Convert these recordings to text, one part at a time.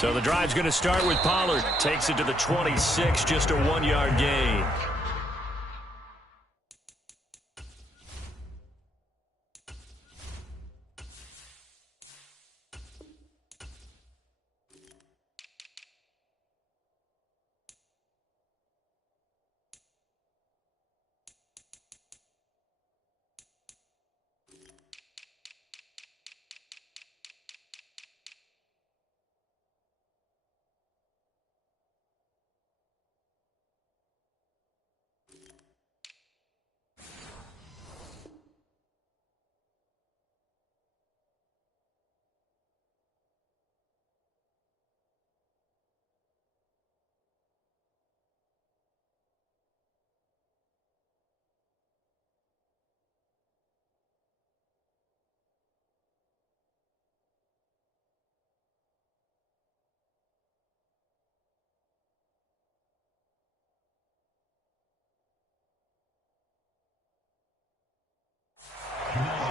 So the drive's going to start with Pollard. Takes it to the 26, just a 1-yard gain.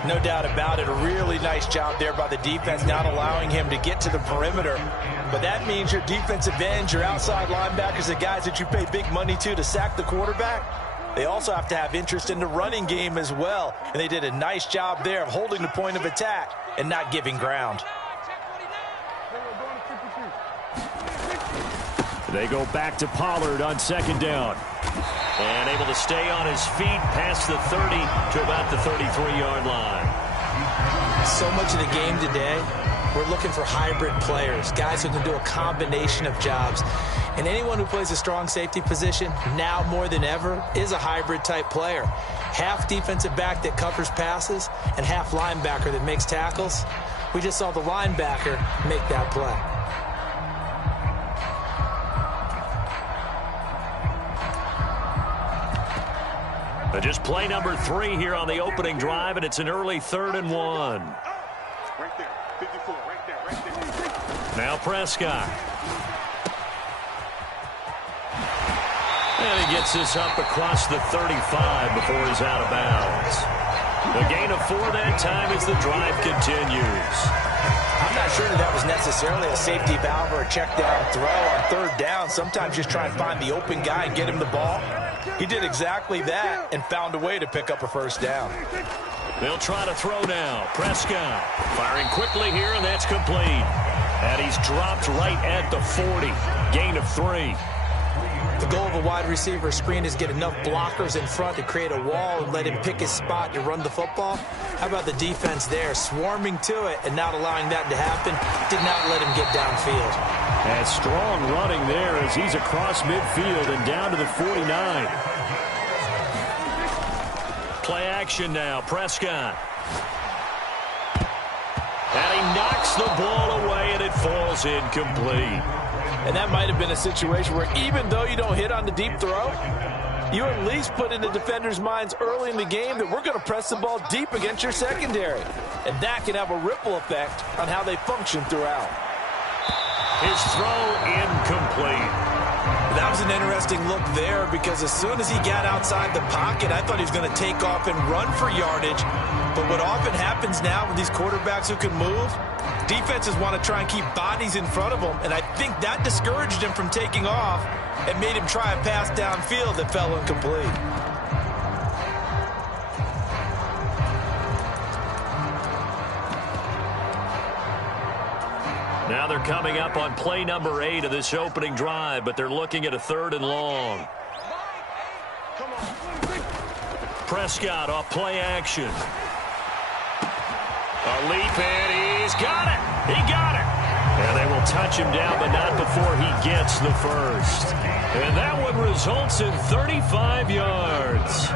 No doubt about it. A really nice job there by the defense, not allowing him to get to the perimeter. But that means your defensive ends, your outside linebackers, the guys that you pay big money to sack the quarterback, they also have to have interest in the running game as well. And they did a nice job there of holding the point of attack and not giving ground. They go back to Pollard on second down. And able to stay on his feet past the 30 to about the 33-yard line. So much of the game today, we're looking for hybrid players, guys who can do a combination of jobs. And anyone who plays a strong safety position, now more than ever, is a hybrid type player. Half defensive back that covers passes and half linebacker that makes tackles. We just saw the linebacker make that play. But just play number 3 here on the opening drive, and it's an early 3rd and 1. Right there, 54, right there. Now Prescott. And he gets this up across the 35 before he's out of bounds. The gain of 4 that time as the drive continues. I'm not sure that was necessarily a safety valve or a check down throw on 3rd down. Sometimes just try and find the open guy and get him the ball. He did exactly that and found a way to pick up a 1st down. They'll try to throw now. Prescott firing quickly here, and that's complete. And he's dropped right at the 40. Gain of 3. The goal of a wide receiver screen is get enough blockers in front to create a wall and let him pick his spot to run the football. How about the defense there, swarming to it and not allowing that to happen? Did not let him get downfield. And strong running there as he's across midfield and down to the 49. Play action now, Prescott. And he knocks the ball away, and it falls incomplete. And that might have been a situation where even though you don't hit on the deep throw, you at least put in the defender's minds early in the game that we're going to press the ball deep against your secondary. And that can have a ripple effect on how they function throughout. His throw incomplete. That was an interesting look there because as soon as he got outside the pocket, I thought he was going to take off and run for yardage. But what often happens now with these quarterbacks who can move, defenses want to try and keep bodies in front of them, and I think that discouraged him from taking off and made him try a pass downfield that fell incomplete. Now they're coming up on play number 8 of this opening drive, but they're looking at a 3rd and long. Prescott off play action. A leap, and he's got it. He got it. And they will touch him down, but not before he gets the 1st. And that one results in 35 yards.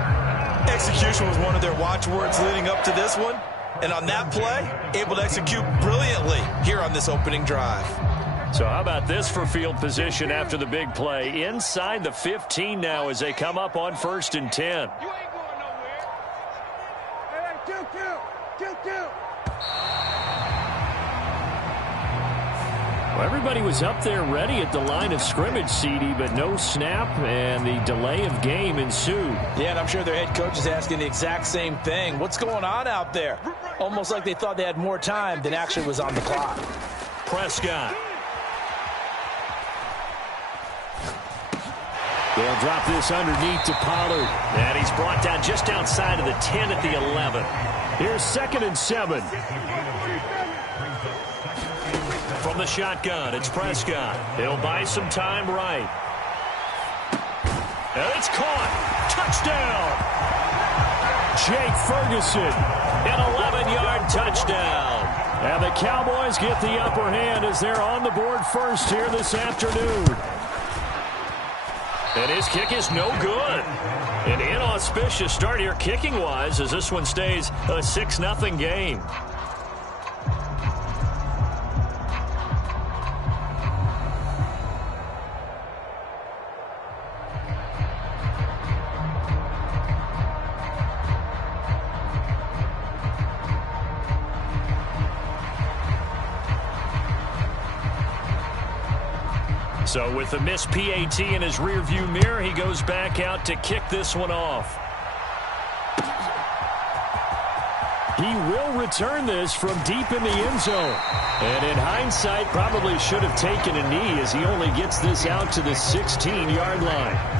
Execution was one of their watchwords leading up to this one. And on that play, able to execute brilliantly here on this opening drive. So how about this for field position after the big play? Inside the 15 now as they come up on 1st and 10. You ain't going nowhere. Hey, 2-2. Well, everybody was up there ready at the line of scrimmage, CD, but no snap, and the delay of game ensued. Yeah, and I'm sure their head coach is asking the exact same thing. What's going on out there? Almost like they thought they had more time than actually was on the clock. Prescott. They'll drop this underneath to Pollard. And he's brought down just outside of the 10 at the 11. Here's 2nd and 7. From the shotgun, it's Prescott. He'll buy some time right. And it's caught. Touchdown. Jake Ferguson, an 11-yard touchdown. And the Cowboys get the upper hand as they're on the board first here this afternoon. And his kick is no good. An inauspicious start here kicking-wise as this one stays a 6-0 game. So with the missed PAT in his rearview mirror, he goes back out to kick this one off. He will return this from deep in the end zone. And in hindsight, probably should have taken a knee as he only gets this out to the 16-yard line.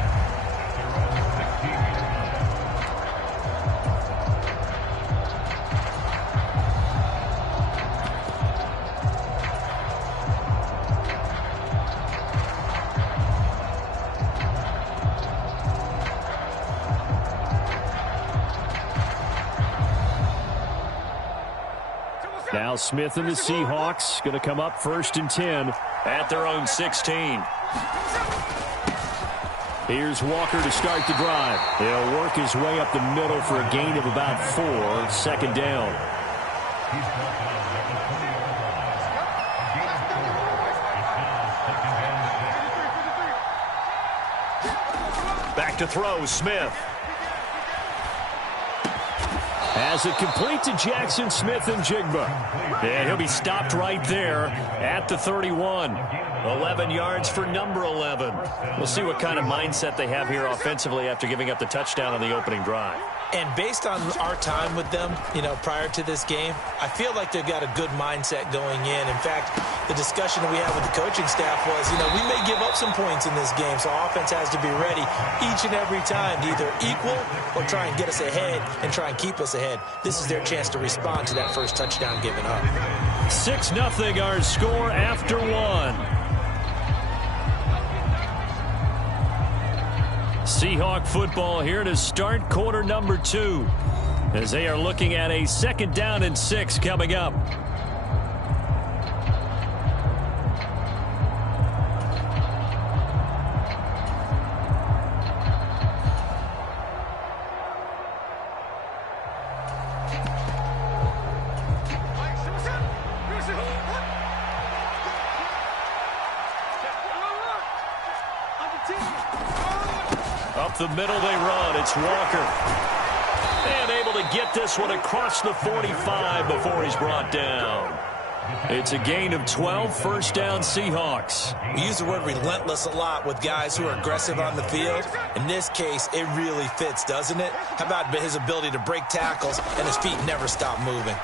Now Smith and the Seahawks going to come up 1st and 10 at their own 16. Here's Walker to start the drive. He'll work his way up the middle for a gain of about 4, 2nd down. Back to throw, Smith. Has it complete to Jackson Smith-Njigba. And he'll be stopped right there at the 31. 11 yards for number 11. We'll see what kind of mindset they have here offensively after giving up the touchdown on the opening drive. And based on our time with them, prior to this game, I feel like they've got a good mindset going in. In fact, the discussion that we had with the coaching staff was, we may give up some points in this game, so offense has to be ready each and every time to either equal or try and get us ahead and try and keep us ahead. This is their chance to respond to that first touchdown given up. 6-0 our score after 1. Seahawk football here to start quarter number 2 as they are looking at a 2nd down and 6 coming up. Up the middle they run. It's Walker. And able to get this one across the 45 before he's brought down. It's a gain of 12, 1st down Seahawks. We use the word relentless a lot with guys who are aggressive on the field. In this case, it really fits, doesn't it? How about his ability to break tackles and his feet never stop moving?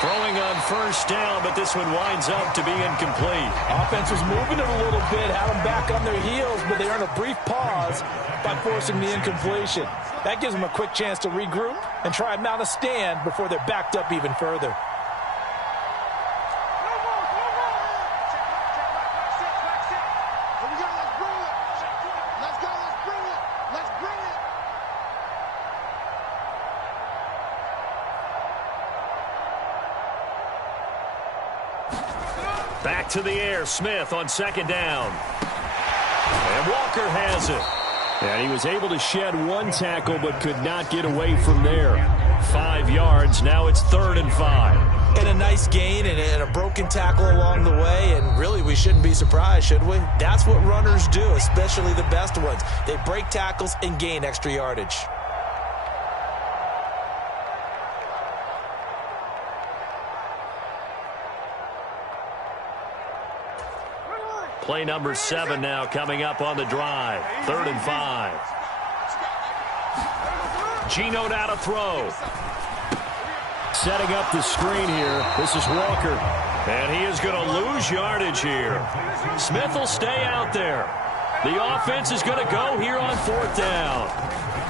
Throwing on 1st down, but this one winds up to be incomplete. Offense was moving it a little bit, had them back on their heels, but they earned a brief pause by forcing the incompletion. That gives them a quick chance to regroup and try and mount a stand before they're backed up even further. Back to the air, Smith on 2nd down. And Walker has it. And he was able to shed 1 tackle but could not get away from there. 5 yards, now it's 3rd and 5. And a nice gain and a broken tackle along the way, and really we shouldn't be surprised, should we? That's what runners do, especially the best ones. They break tackles and gain extra yardage. Play number 7 now coming up on the drive. 3rd and 5. Geno now to throw. Setting up the screen here. This is Walker. And he is going to lose yardage here. Smith will stay out there. The offense is going to go here on 4th down.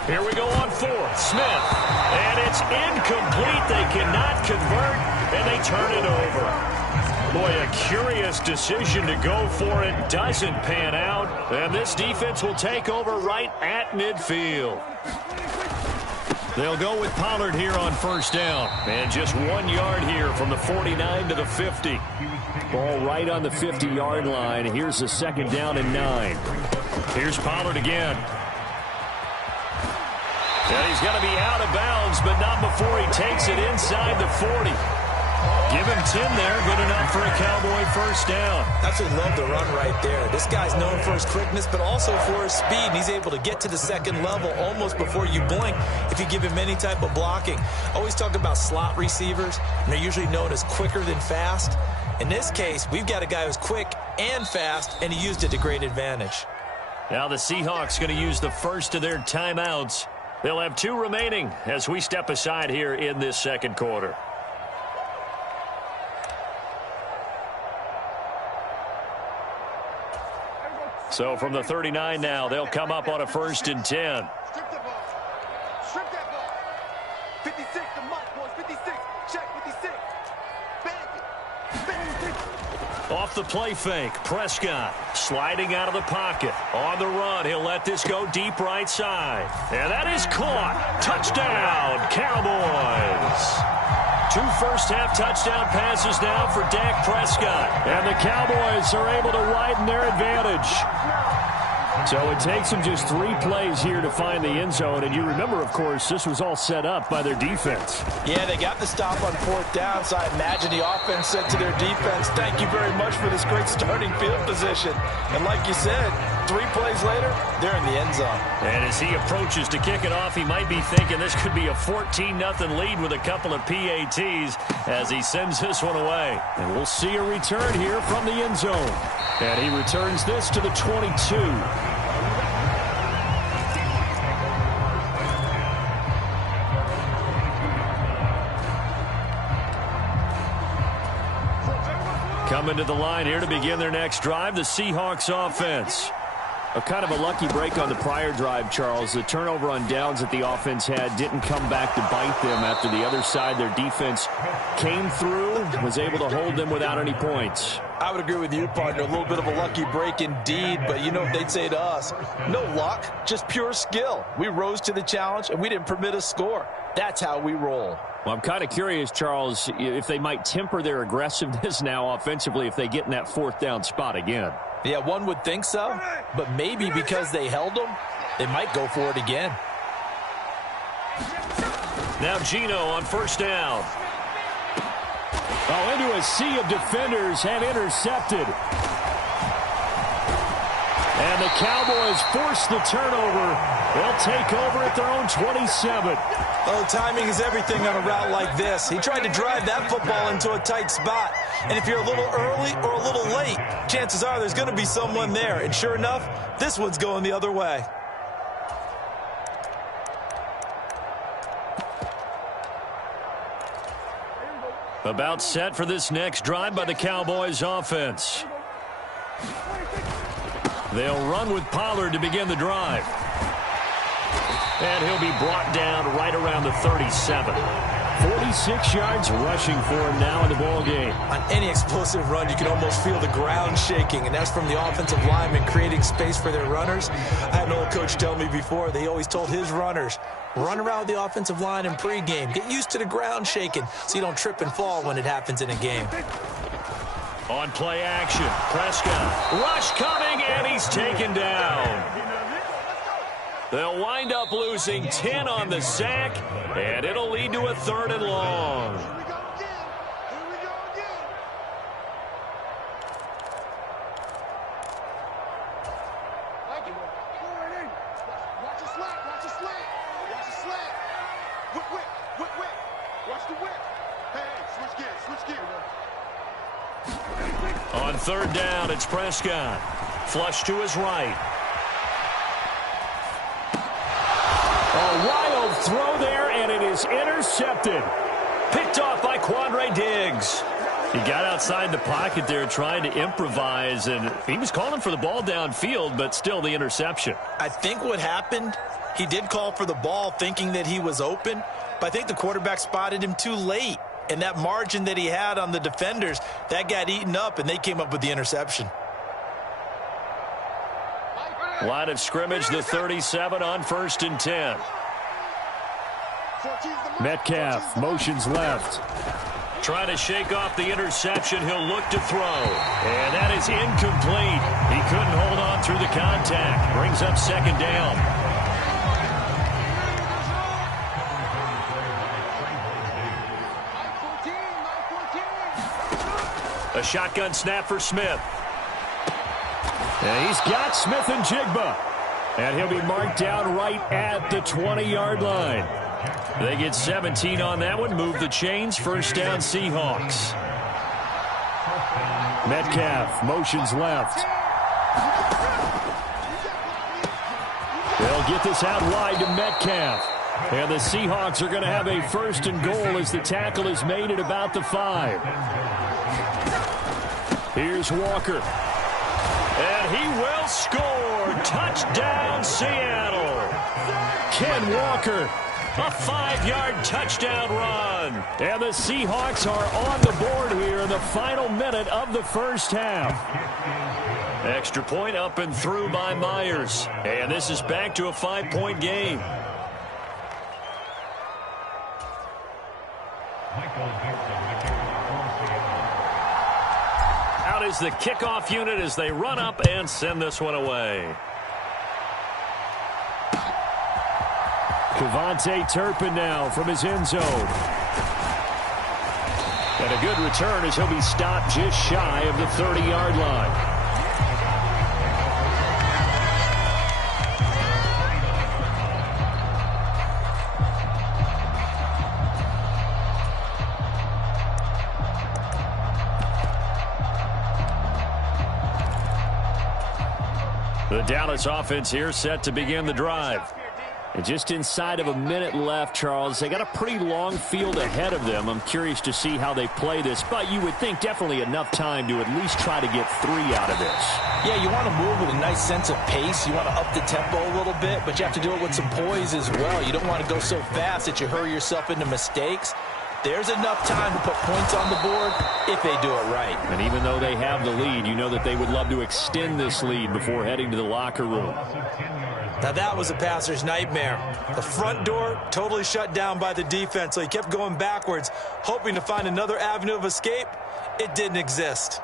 Here we go on 4th. Smith. And it's incomplete. They cannot convert, and they turn it over. Boy, a curious decision to go for it. Doesn't pan out. And this defense will take over right at midfield. They'll go with Pollard here on 1st down. And just 1 yard here from the 49 to the 50. Ball right on the 50-yard line. Here's a 2nd down and 9. Here's Pollard again. And he's going to be out of bounds, but not before he takes it inside the 40. Give him 10 there. Good enough for a Cowboy 1st down. Absolutely love the run right there. This guy's known for his quickness, but also for his speed. And he's able to get to the 2nd level almost before you blink if you give him any type of blocking. Always talk about slot receivers, and they're usually known as quicker than fast. In this case, we've got a guy who's quick and fast, and he used it to great advantage. Now the Seahawks going to use the first of their timeouts. They'll have 2 remaining as we step aside here in this 2nd quarter. So from the 39 now, they'll come up on a 1st and 10. Strip the ball. Strip that ball. 56, the mark, boys. 56. Check 56. Bang it. Off the play fake, Prescott sliding out of the pocket. On the run, he'll let this go deep right side. And that is caught. Touchdown, Cowboys. 2 first-half touchdown passes now for Dak Prescott. And the Cowboys are able to widen their advantage. So it takes them just 3 plays here to find the end zone. And you remember, of course, this was all set up by their defense. Yeah, they got the stop on 4th down, so I imagine the offense said to their defense, thank you very much for this great starting field position. And like you said, 3 plays later, they're in the end zone. And as he approaches to kick it off, he might be thinking this could be a 14-0 lead with a couple of PATs as he sends this one away. And we'll see a return here from the end zone. And he returns this to the 22. Coming to the line here to begin their next drive, the Seahawks offense. A kind of a lucky break on the prior drive, Charles. The turnover on downs that the offense had didn't come back to bite them after the other side. Their defense came through, was able to hold them without any points. I would agree with you, partner. A little bit of a lucky break indeed, but you know what they'd say to us? No luck, just pure skill. We rose to the challenge, and we didn't permit a score. That's how we roll. Well, I'm kind of curious, Charles, if they might temper their aggressiveness now offensively if they get in that 4th down spot again. Yeah, one would think so, but maybe because they held them, they might go for it again. Now Geno on 1st down. Oh, into a sea of defenders and intercepted. And the Cowboys force the turnover. They'll take over at their own 27. Oh, timing is everything on a route like this. He tried to drive that football into a tight spot. And if you're a little early or a little late, chances are there's going to be someone there. And sure enough, this one's going the other way. About set for this next drive by the Cowboys offense. They'll run with Pollard to begin the drive. And he'll be brought down right around the 37. 46 yards rushing for him now in the ball game. On any explosive run, you can almost feel the ground shaking, and that's from the offensive linemen creating space for their runners. I had an old coach tell me before, they always told his runners, run around the offensive line in pregame. Get used to the ground shaking so you don't trip and fall when it happens in a game. On play action, Prescott. Rush coming, and he's taken down. They'll wind up losing 10 on the sack, and it'll lead to a 3rd and long. Here we go again. Like it. Go right in. Watch your slap. Watch your slap. Watch your slap. Whip. Watch the whip. Hey, switch gears. On 3rd down, it's Prescott. Flush to his right. A wild throw there, and it is intercepted. Picked off by Quandre Diggs. He got outside the pocket there trying to improvise, and he was calling for the ball downfield, but still the interception. I think what happened, he did call for the ball thinking that he was open, but I think the quarterback spotted him too late. And that margin that he had on the defenders, that got eaten up, and they came up with the interception. Line of scrimmage, the 37 on 1st and 10. Metcalf motions left. Trying to shake off the interception. He'll look to throw. And that is incomplete. He couldn't hold on through the contact. Brings up 2nd down. A shotgun snap for Smith. And he's got Smith-Njigba. And he'll be marked down right at the 20-yard line. They get 17 on that one. Move the chains. 1st down, Seahawks. Metcalf motions left. They'll get this out wide to Metcalf. And the Seahawks are going to have a 1st and goal as the tackle is made at about the 5. Here's Walker. And he will score. Touchdown, Seattle. Ken Walker. A 5-yard touchdown run. And the Seahawks are on the board here in the final minute of the 1st half. Extra point up and through by Myers. And this is back to a 5-point game. Out is the kickoff unit as they run up and send this one away. Kevontae Turpin now from his end zone. And a good return as he'll be stopped just shy of the 30-yard line. The Dallas offense here set to begin the drive. And just inside of a minute left, Charles, they got a pretty long field ahead of them. I'm curious to see how they play this, but you would think definitely enough time to at least try to get 3 out of this. Yeah, you want to move with a nice sense of pace. You want to up the tempo a little bit, but you have to do it with some poise as well. You don't want to go so fast that you hurry yourself into mistakes. There's enough time to put points on the board if they do it right. And even though they have the lead, you know that they would love to extend this lead before heading to the locker room. Now that was a passer's nightmare. The front door totally shut down by the defense, so he kept going backwards, hoping to find another avenue of escape. It didn't exist.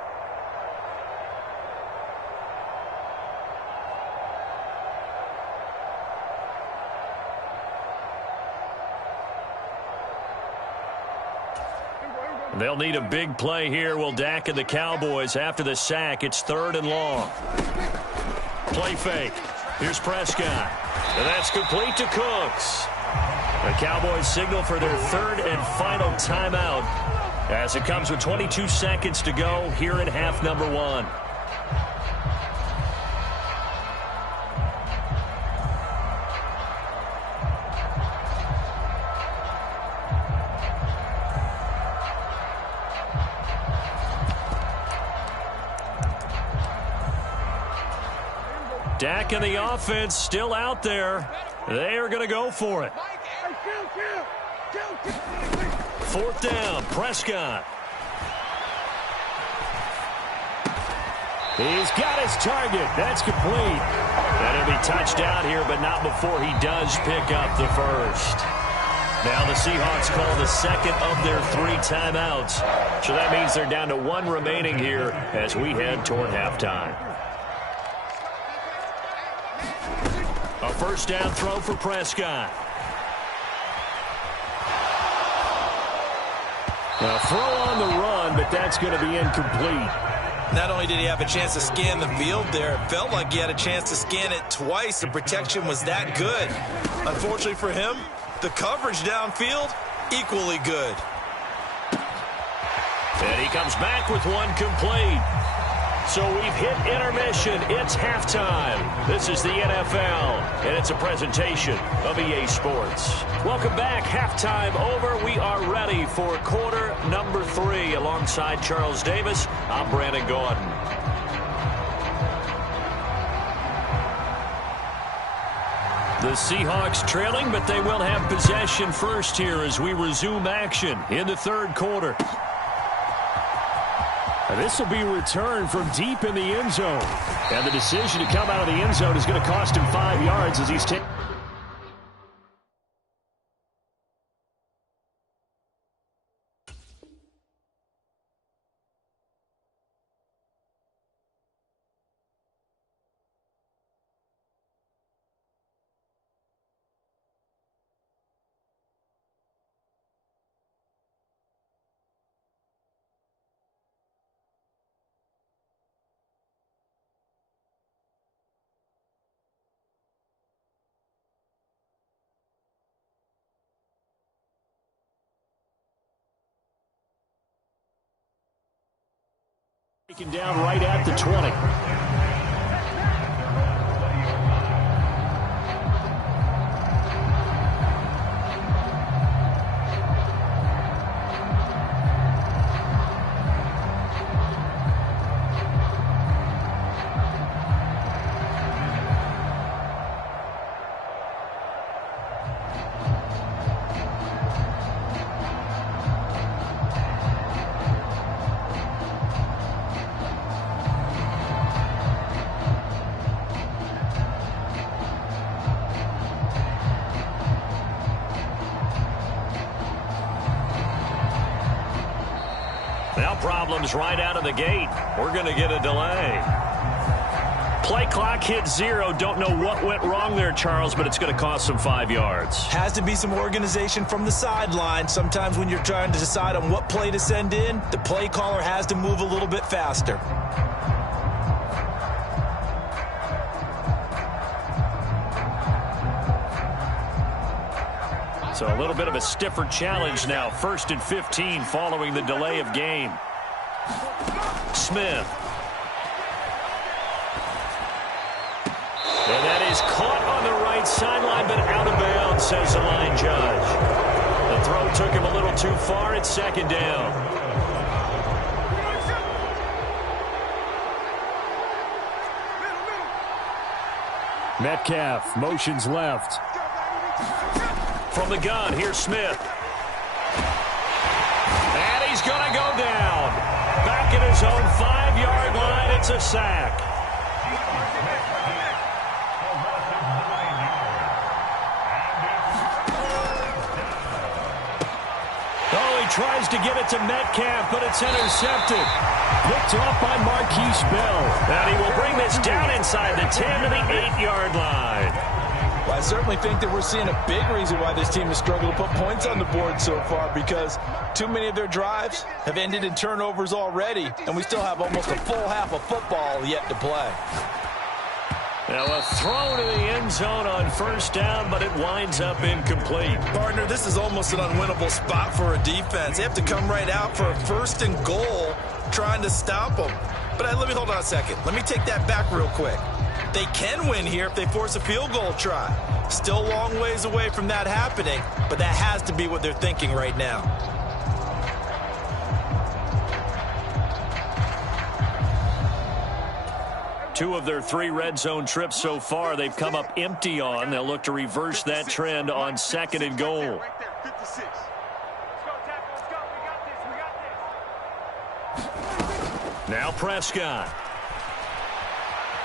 They'll need a big play here. Will Dak and the Cowboys after the sack. It's 3rd and long. Play fake. Here's Prescott. And that's complete to Cooks. The Cowboys signal for their 3rd and final timeout as it comes with 22 seconds to go here in half number 1. Dak and the offense still out there. They are going to go for it. 4th down, Prescott. He's got his target. That's complete. And he'll be touched out here, but not before he does pick up the 1st. Now the Seahawks call the 2nd of their 3 timeouts. So that means they're down to 1 remaining here as we head toward halftime. A 1st down throw for Prescott. A throw on the run, but that's going to be incomplete. Not only did he have a chance to scan the field there, it felt like he had a chance to scan it twice. The protection was that good. Unfortunately for him, the coverage downfield, equally good. And he comes back with 1 complete. So we've hit intermission. It's halftime. This is the NFL, and it's a presentation of EA Sports. Welcome back. Halftime over. We are ready for quarter number 3. Alongside Charles Davis, I'm Brandon Gaudin. The Seahawks trailing, but they will have possession first here as we resume action in the third quarter. This will be returned from deep in the end zone. And the decision to come out of the end zone is going to cost him 5 yards as he's taken. Taken down right at the 20. Problems right out of the gate. We're going to get a delay. Play clock hit 0. Don't know what went wrong there, Charles, but it's going to cost them 5 yards. Has to be some organization from the sideline. Sometimes when you're trying to decide on what play to send in, the play caller has to move a little bit faster. So a little bit of a stiffer challenge now. 1st and 15 following the delay of game. Smith. And that is caught on the right sideline, but out of bounds, says the line judge. The throw took him a little too far. It's 2nd down. Metcalf motions left. From the gun, here's Smith. And he's going to go down. Back at his own 5-yard line, it's a sack. Oh, he tries to get it to Metcalf, but it's intercepted. Picked off by Marquise Bell. And he will bring this down inside the 10 to the 8-yard line. Well, I certainly think that we're seeing a big reason why this team has struggled to put points on the board so far, because too many of their drives have ended in turnovers already, and we still have almost a full half of football yet to play. Now a throw to the end zone on 1st down, but it winds up incomplete. Partner, this is almost an unwinnable spot for a defense. They have to come right out for a 1st and goal trying to stop them. But let me hold on a second. Let me take that back real quick. They can win here if they force a field goal try. Still a long ways away from that happening, but that has to be what they're thinking right now. Two of their 3 red zone trips so far, they've come up empty on. They'll look to reverse that trend on 2nd and goal. Now Prescott.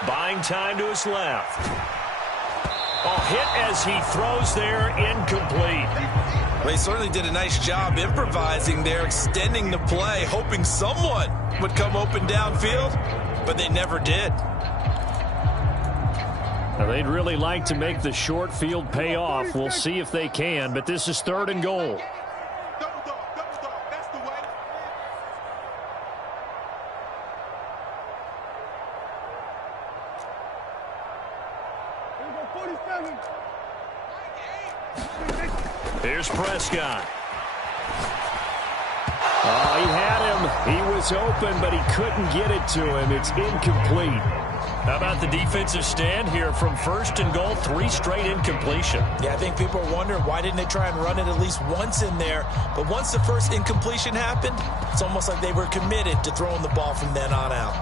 Buying time to his left. Oh, hit as he throws there, incomplete. They certainly did a nice job improvising there, extending the play, hoping someone would come open downfield, but they never did. Now, they'd really like to make the short field pay off. We'll see if they can, but this is 3rd and goal. Here's Prescott. Oh, he had him. He was open, but he couldn't get it to him. It's incomplete. How about the defensive stand here from 1st and goal, 3 straight incompletion? Yeah, I think people are wondering why didn't they try and run it at least once in there. But once the first incompletion happened, it's almost like they were committed to throwing the ball from then on out.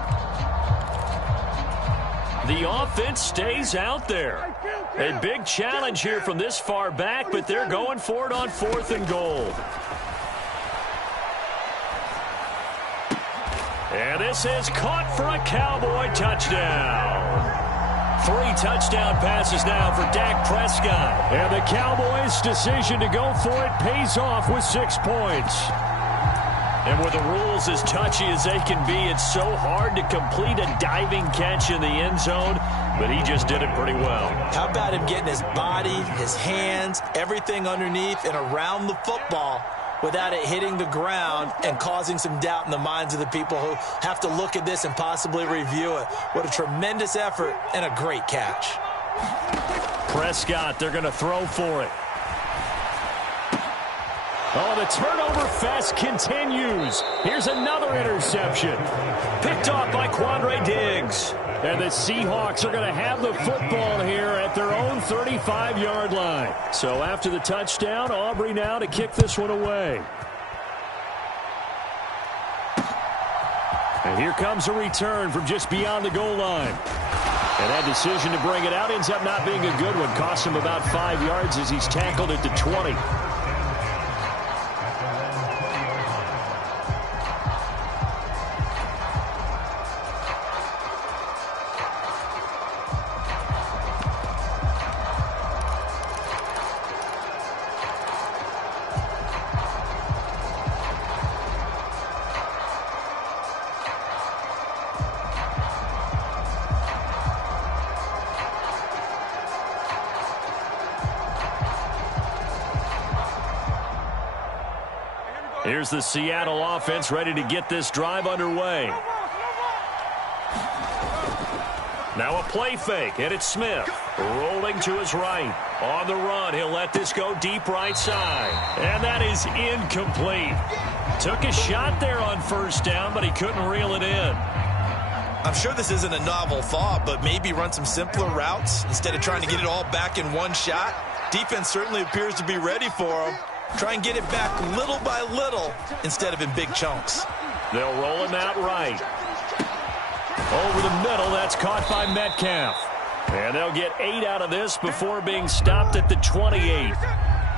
The offense stays out there. A big challenge here from this far back, but they're going for it on 4th and goal. And this is caught for a Cowboy touchdown. 3 touchdown passes now for Dak Prescott. And the Cowboys' decision to go for it pays off with 6 points. And with the rules as touchy as they can be, it's so hard to complete a diving catch in the end zone, but he just did it pretty well. How about him getting his body, his hands, everything underneath and around the football without it hitting the ground and causing some doubt in the minds of the people who have to look at this and possibly review it. What a tremendous effort and a great catch. Prescott, they're going to throw for it. Oh, the turnover fest continues. Here's another interception. Picked off by Quandre Diggs. And the Seahawks are going to have the football here at their own 35-yard line. So after the touchdown, Aubrey now to kick this one away. And here comes a return from just beyond the goal line. And that decision to bring it out ends up not being a good one. Costs him about 5 yards as he's tackled at the 20. Here's the Seattle offense ready to get this drive underway. Now a play fake, and it's Smith. Rolling to his right. On the run, he'll let this go deep right side. And that is incomplete. Took a shot there on 1st down, but he couldn't reel it in. I'm sure this isn't a novel thought, but maybe run some simpler routes instead of trying to get it all back in one shot. Defense certainly appears to be ready for him. Try and get it back little by little instead of in big chunks. They'll roll him out right. Over the middle, that's caught by Metcalf. And they'll get 8 out of this before being stopped at the 28.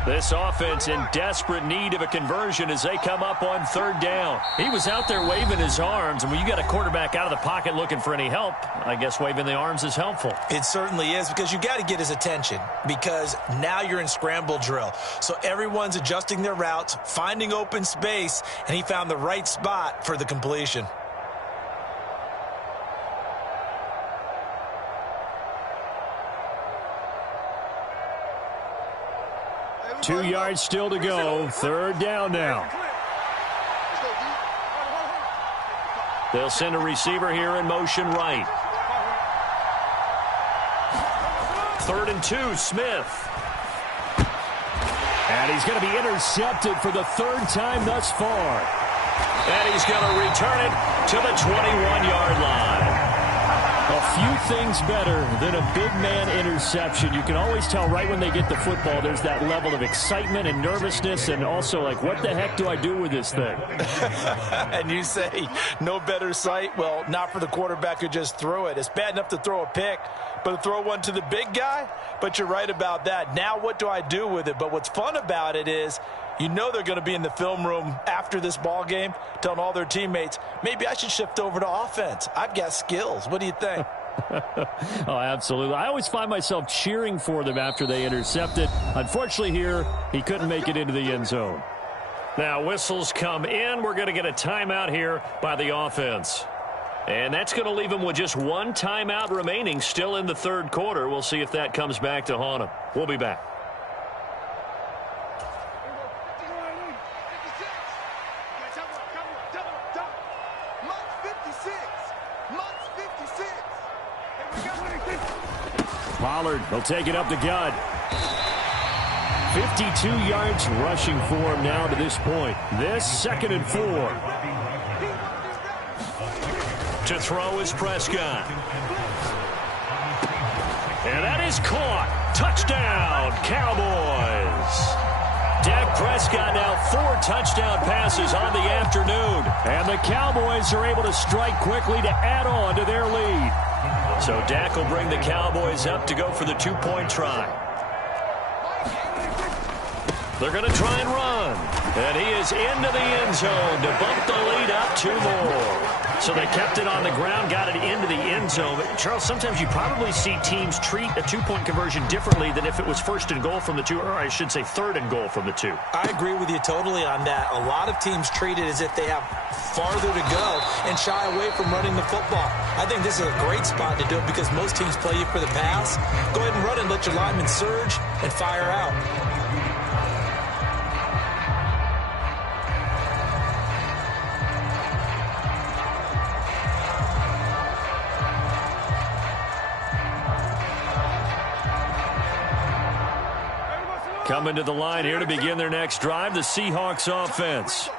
This offense in desperate need of a conversion as they come up on 3rd down. He was out there waving his arms, and when you got a quarterback out of the pocket looking for any help, I guess waving the arms is helpful. It certainly is, because you got to get his attention, because now you're in scramble drill. So everyone's adjusting their routes, finding open space, and he found the right spot for the completion. 2 yards still to go. 3rd down now. They'll send a receiver here in motion right. 3rd and 2, Smith. And he's going to be intercepted for the 3rd time thus far. And he's going to return it to the 21-yard line. A few things better than a big man interception. You can always tell right when they get the football, there's that level of excitement and nervousness, and also like, what the heck do I do with this thing? And you say, no better sight? Well, not for the quarterback who just threw it. It's bad enough to throw a pick, but to throw one to the big guy? But you're right about that. Now what do I do with it? But what's fun about it is, you know they're going to be in the film room after this ball game telling all their teammates, maybe I should shift over to offense. I've got skills. What do you think? Oh, absolutely. I always find myself cheering for them after they intercept it. Unfortunately here, he couldn't make it into the end zone. Now whistles come in. We're going to get a timeout here by the offense. And that's going to leave him with just 1 timeout remaining still in the 3rd quarter. We'll see if that comes back to haunt him. We'll be back. Pollard will take it up the gut. 52 yards rushing for him now to this point. This 2nd and 4. To throw is Prescott. And that is caught. Touchdown, Cowboys. Dak Prescott now 4 touchdown passes on the afternoon. And the Cowboys are able to strike quickly to add on to their lead. So Dak will bring the Cowboys up to go for the 2-point try. They're going to try and run. And he is into the end zone to bump the lead up 2 more. So they kept it on the ground, got it into the end zone. But Charles, sometimes you probably see teams treat a 2-point conversion differently than if it was 1st and goal from the 2, or I should say 3rd and goal from the 2. I agree with you totally on that. A lot of teams treat it as if they have farther to go and shy away from running the football. I think this is a great spot to do it because most teams play you for the pass. Go ahead and run and let your linemen surge and fire out. Coming to the line here to begin their next drive, the Seahawks offense.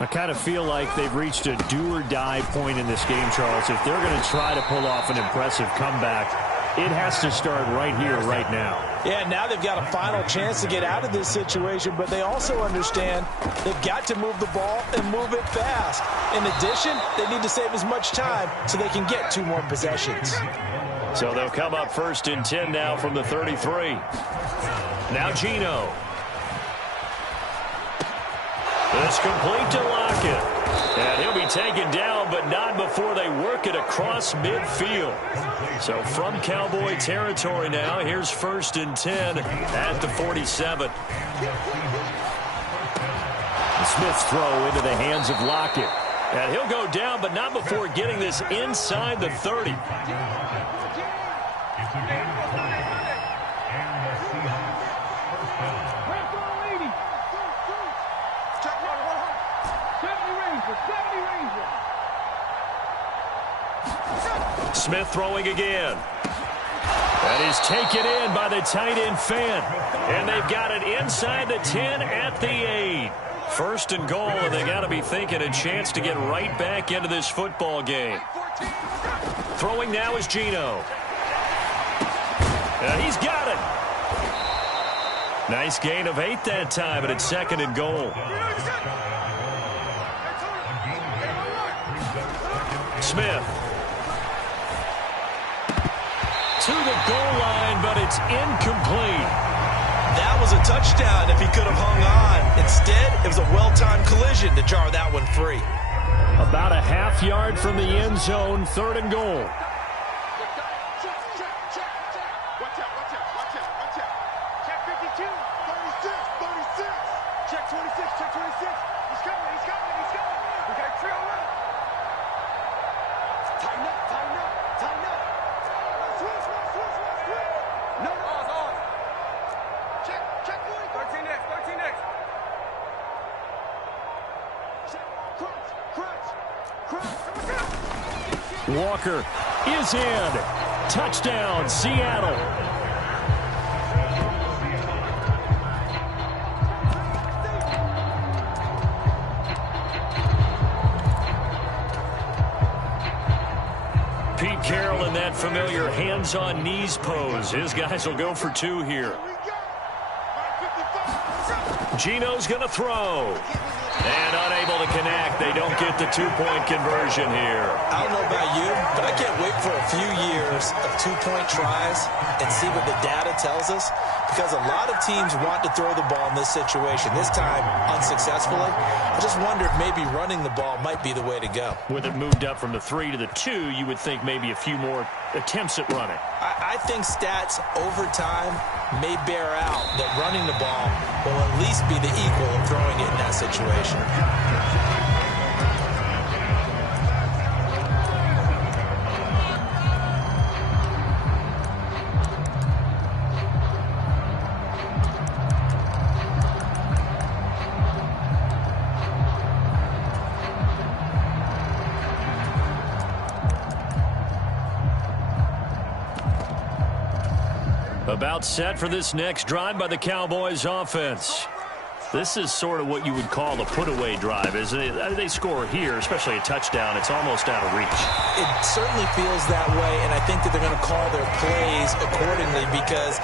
I kind of feel like they've reached a do-or-die point in this game, Charles. If they're going to try to pull off an impressive comeback, it has to start right here, right now. Yeah, now they've got a final chance to get out of this situation, but they also understand they've got to move the ball and move it fast. In addition, they need to save as much time so they can get 2 more possessions. So they'll come up 1st and 10 now from the 33. Now Geno. It's complete to Lockett. And he'll be taken down, but not before they work it across midfield. So from Cowboy territory now, here's 1st and 10 at the 47. Smith's throw into the hands of Lockett. And he'll go down, but not before getting this inside the 30. Smith throwing again. That is taken in by the tight end Fant. And they've got it inside the 10 at the 8. 1st and goal, and they got to be thinking a chance to get right back into this football game. Throwing now is Geno. And he's got it. Nice gain of 8 that time, and it's 2nd and goal. Smith. To the goal line, but it's incomplete. That was a touchdown if he could have hung on. Instead, it was a well-timed collision to jar that one free. About a half yard from the end zone, 3rd and goal. Watch out. Check 52, 36. Check 26. He's coming. We got a trail up. Tighten up. Switch. No. Off. Check 13 next. Check. Crunch. Walker is in. Touchdown, Seattle. Pete Carroll in that familiar hands-on knees pose. His guys will go for 2 here. Geno's going to throw. And unable to connect. They don't get the 2-point conversion here. I don't know about you, but I can't wait for a few years of 2-point tries and see what the data tells us. Because a lot of teams want to throw the ball in this situation. This time, unsuccessfully. I just wonder if maybe running the ball might be the way to go. With it moved up from the 3 to the 2, you would think maybe a few more attempts at running. I think stats over time may bear out that running the ball will at least be the equal of throwing it in that situation. About set for this next drive by the Cowboys offense. This is sort of what you would call a put-away drive, isn't it? They score here, especially a touchdown. It's almost out of reach. It certainly feels that way, and I think that they're going to call their plays accordingly because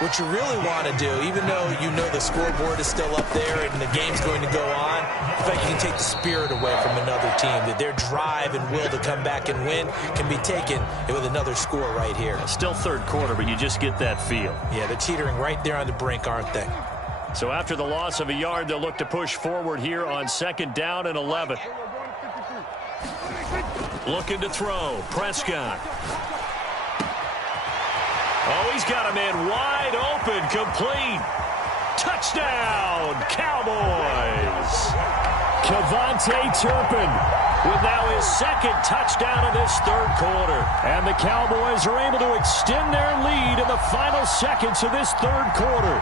what you really want to do, even though you know the scoreboard is still up there and the game's going to go on, I think you can take the spirit away from another team, that their drive and will to come back and win can be taken with another score right here. Still third quarter, but you just get that feel. Yeah, they're teetering right there on the brink, aren't they? So after the loss of a yard, they'll look to push forward here on 2nd down and 11. Looking to throw. Prescott. Oh, he's got a man wide open, complete. Touchdown, Cowboys. KaVontae Turpin with now his 2nd touchdown of this third quarter. And the Cowboys are able to extend their lead in the final seconds of this third quarter.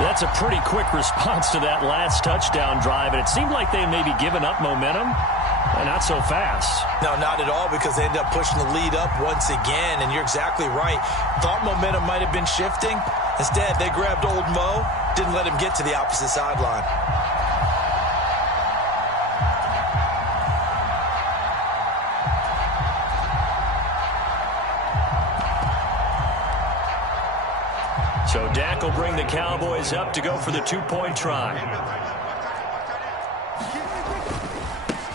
That's a pretty quick response to that last touchdown drive, and it seemed like they may be giving up momentum. Not so fast. No, not at all, because they ended up pushing the lead up once again, and you're exactly right. Thought momentum might have been shifting. Instead, they grabbed old Mo, didn't let him get to the opposite sideline. So Dak will bring the Cowboys up to go for the 2-point try.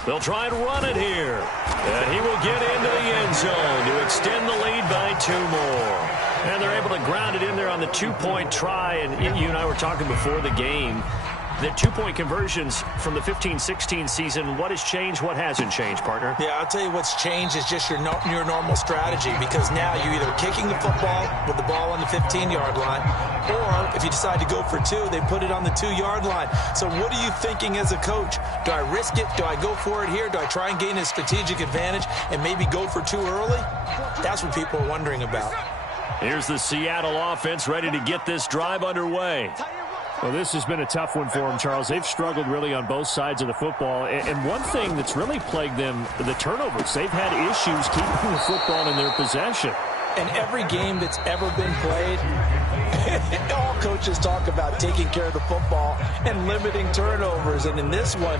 They'll try and run it here. And he will get into the end zone to extend the lead by 2 more. And they're able to ground it in there on the 2-point try. And you and I were talking before the game. The 2-point conversions from the 15-16 season, what has changed, what hasn't changed, partner? Yeah, I'll tell you what's changed is just your normal strategy, because now you're either kicking the football with the ball on the 15-yard line, or if you decide to go for 2, they put it on the 2-yard line. So what are you thinking as a coach? Do I risk it? Do I go for it here? Do I try and gain a strategic advantage and maybe go for 2 early? That's what people are wondering about. Here's the Seattle offense ready to get this drive underway. Well, this has been a tough one for them, Charles. They've struggled really on both sides of the football. And one thing that's really plagued them, the turnovers. They've had issues keeping the football in their possession. And every game that's ever been played, all coaches talk about taking care of the football and limiting turnovers. And in this one,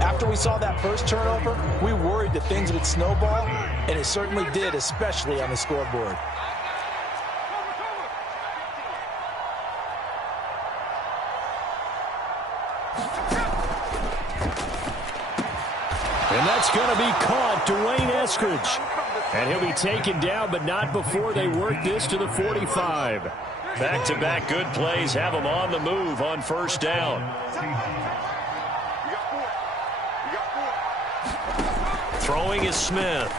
after we saw that first turnover, we worried that things would snowball, and it certainly did, especially on the scoreboard. And that's going to be caught, Dwayne Eskridge. And he'll be taken down, but not before they work this to the 45. Back-to-back good plays have them on the move on 1st down. Throwing is Smith.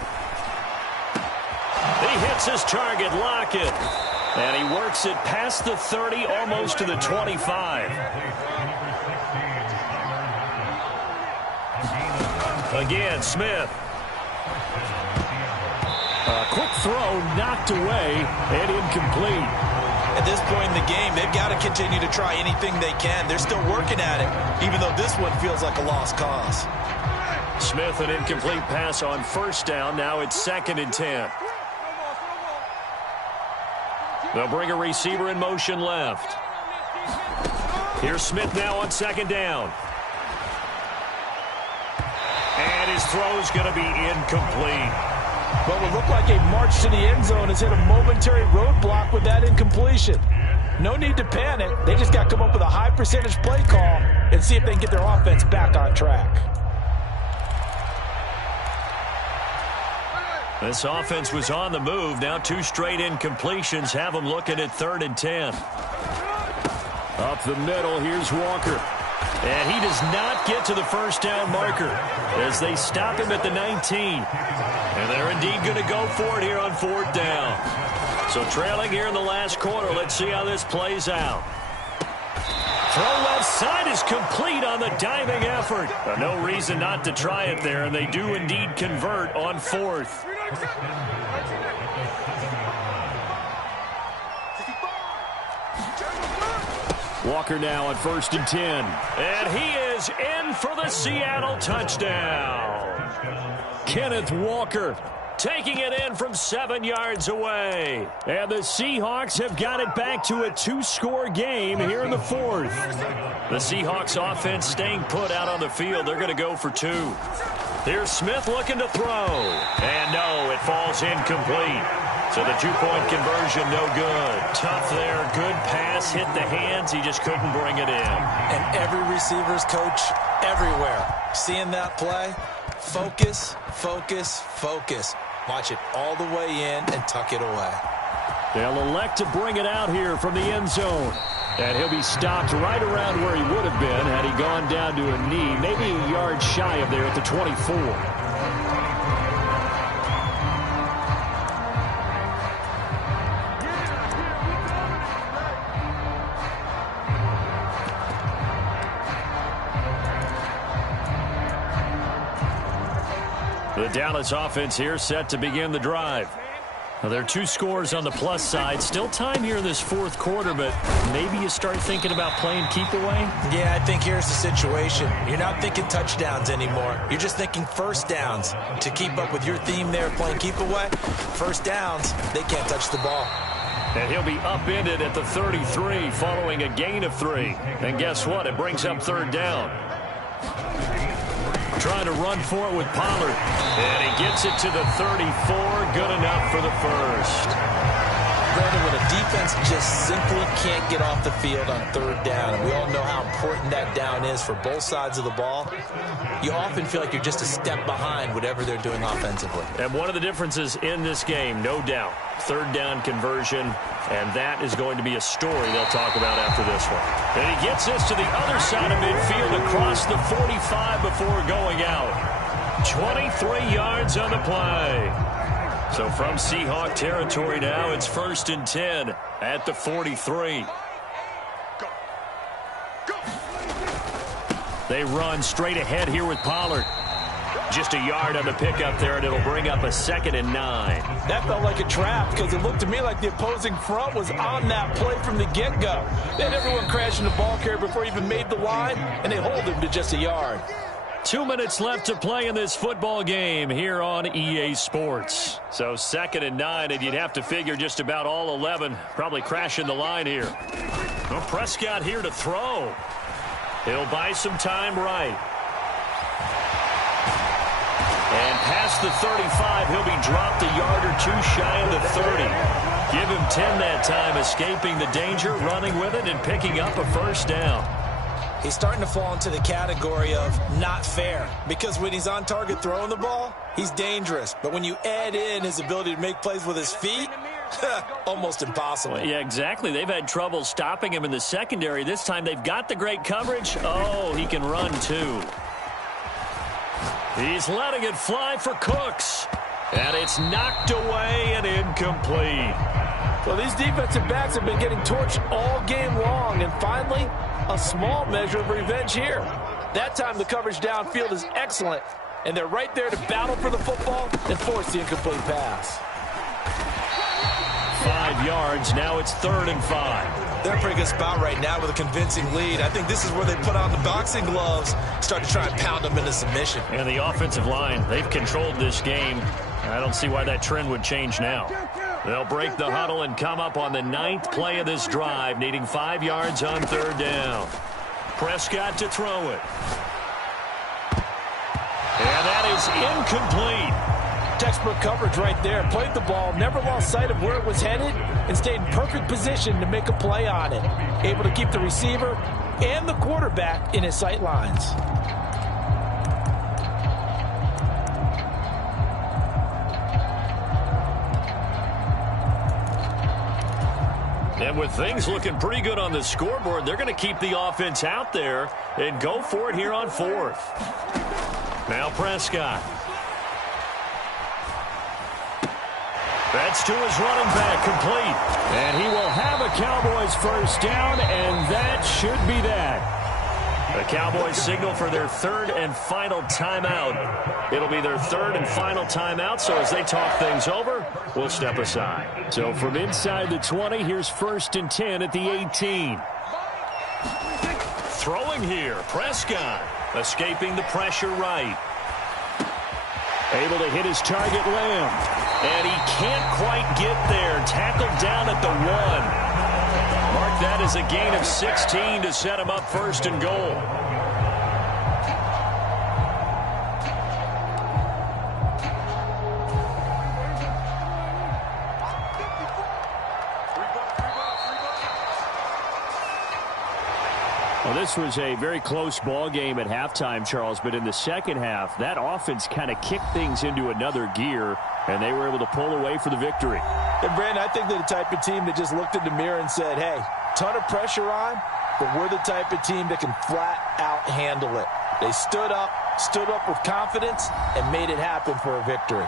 He hits his target, Lockett. And he works it past the 30, almost to the 25. Again, Smith. A quick throw knocked away and incomplete. At this point in the game, they've got to continue to try anything they can. They're still working at it, even though this one feels like a lost cause. Smith, an incomplete pass on 1st down. Now it's 2nd and 10. They'll bring a receiver in motion left. Here's Smith now on 2nd down. And his throw's going to be incomplete. What would look like a march to the end zone has hit a momentary roadblock with that incompletion. No need to panic. They just got to come up with a high percentage play call and see if they can get their offense back on track. This offense was on the move. Now 2 straight incompletions have them looking at 3rd and 10. Up the middle, here's Walker. And he does not get to the 1st down marker as they stop him at the 19. And they're indeed going to go for it here on 4th down. So trailing here in the last quarter. Let's see how this plays out. Throw left side is complete on the diving effort. No reason not to try it there, and they do indeed convert on 4th. Walker now at 1st and 10. And he is in for the Seattle touchdown. Kenneth Walker taking it in from 7 yards away. And the Seahawks have got it back to a 2-score game here in the fourth. The Seahawks offense staying put out on the field. They're going to go for 2. Here's Smith looking to throw. And no, it falls incomplete. So the 2-point conversion, no good. Tough there. Good pass. Hit the hands. He just couldn't bring it in. And every receiver's coach everywhere. Seeing that play, focus, focus, focus. Watch it all the way in and tuck it away. They'll elect to bring it out here from the end zone. And he'll be stopped right around where he would have been had he gone down to a knee, maybe a yard shy of there at the 24. The Dallas offense here set to begin the drive. Now, there are 2 scores on the plus side. Still time here in this fourth quarter, but maybe you start thinking about playing keep away? Yeah, I think here's the situation. You're not thinking touchdowns anymore. You're just thinking first downs. To keep up with your theme there, playing keep away, first downs, they can't touch the ball. And he'll be upended at the 33 following a gain of 3. And guess what? It brings up third down. Trying to run for it with Pollard. And he gets it to the 34. Good enough for the first. Brandon, when a defense just simply can't get off the field on third down, and we all know how important that down is for both sides of the ball, you often feel like you're just a step behind whatever they're doing offensively. And one of the differences in this game, no doubt, third down conversion, and that is going to be a story they'll talk about after this one. And he gets this to the other side of midfield across the 45 before going out. 23 yards on the play. So from Seahawk territory now, it's 1st and 10 at the 43. They run straight ahead here with Pollard. Just a yard on the pickup there, and it'll bring up a 2nd and 9. That felt like a trap because it looked to me like the opposing front was on that play from the get-go. They had everyone crashing the ball carrier before he even made the line, and they hold him to just a yard. 2 minutes left to play in this football game here on EA Sports. So 2nd and 9, and you'd have to figure just about all 11 probably crashing the line here. Well, Prescott here to throw. He'll buy some time right. And past the 35, he'll be dropped a yard or 2 shy of the 30. Give him 10 that time, escaping the danger, running with it, and picking up a first down. He's starting to fall into the category of not fair, because when he's on target throwing the ball, he's dangerous. But when you add in his ability to make plays with his feet, almost impossible. Well, yeah, exactly. They've had trouble stopping him in the secondary. This time they've got the great coverage. Oh, he can run too. He's letting it fly for Cooks. And it's knocked away and incomplete. Well, these defensive backs have been getting torched all game long, and finally, a small measure of revenge here. That time the coverage downfield is excellent, and they're right there to battle for the football and force the incomplete pass. 5 yards. Now it's 3rd and 5. They're in a pretty good spot right now with a convincing lead. I think this is where they put on the boxing gloves, start to try and pound them into submission. And the offensive line, they've controlled this game. I don't see why that trend would change now. They'll break the huddle and come up on the 9th play of this drive, needing 5 yards on 3rd down. Prescott to throw it. And that is incomplete. Textbook coverage right there. Played the ball, never lost sight of where it was headed, and stayed in perfect position to make a play on it. Able to keep the receiver and the quarterback in his sight lines. And with things looking pretty good on the scoreboard, they're going to keep the offense out there and go for it here on 4th. Now Prescott. That's to his running back, complete. And he will have a Cowboys first down, and that should be that. The Cowboys signal for their 3rd and final timeout. It'll be their 3rd and final timeout, so as they talk things over, we'll step aside. So from inside the 20, here's 1st and 10 at the 18. Throwing here, Prescott, escaping the pressure right. Able to hit his target, Lamb. And he can't quite get there. Tackled down at the 1. Mark that as a gain of 16 to set him up first and goal. Well, this was a very close ball game at halftime, Charles, but in the second half, that offense kind of kicked things into another gear, and they were able to pull away for the victory. And, Brandon, I think they're the type of team that just looked in the mirror and said, hey, ton of pressure on, but we're the type of team that can flat out handle it. They stood up with confidence, and made it happen for a victory.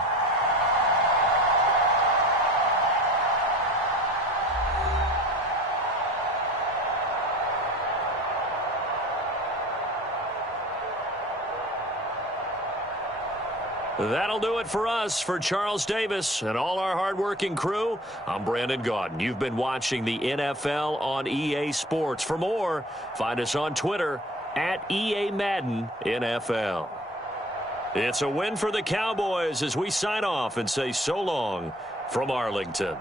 That'll do it for us. For Charles Davis and all our hardworking crew, I'm Brandon Gaudin. You've been watching the NFL on EA Sports. For more, find us on Twitter at EA Madden NFL. It's a win for the Cowboys as we sign off and say so long from Arlington.